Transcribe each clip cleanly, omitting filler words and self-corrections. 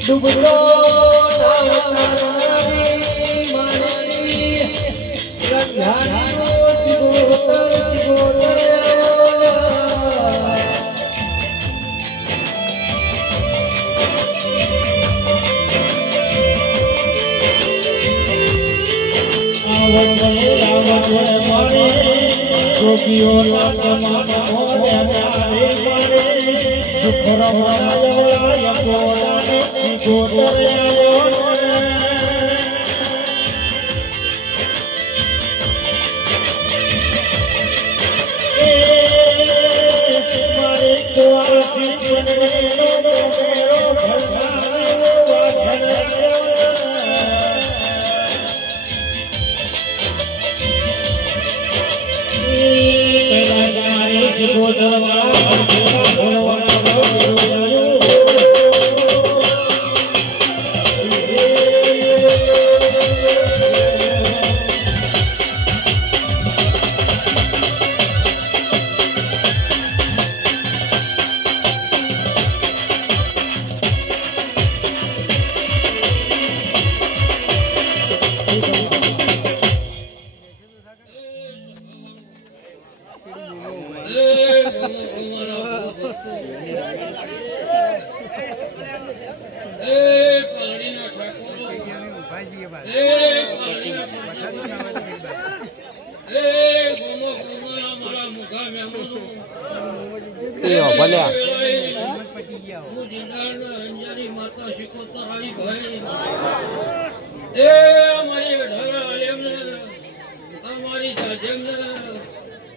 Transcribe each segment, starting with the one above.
ડૂબતો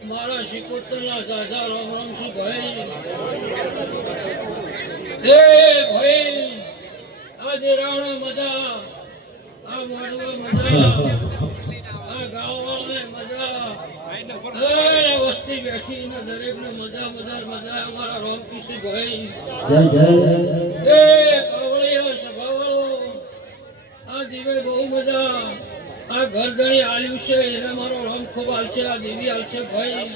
મારા શિકોતરના દાદા રામ રામસી ભાઈ ભાઈ આ દેરાણા મજા આ માડવા મજા આ ગાવવાળાને મજા વસ્તી બેઠી ને દરેક ને મજા મજા મજા અમારા રામકિશી ભાઈ પાવળીઓ સભાવાળો આ દીવે બહુ મજા આ ઘરધણી આલ્યું છે એને મારો રામ ખૂબ હાલશે આ દેવી હાલશે ભાઈ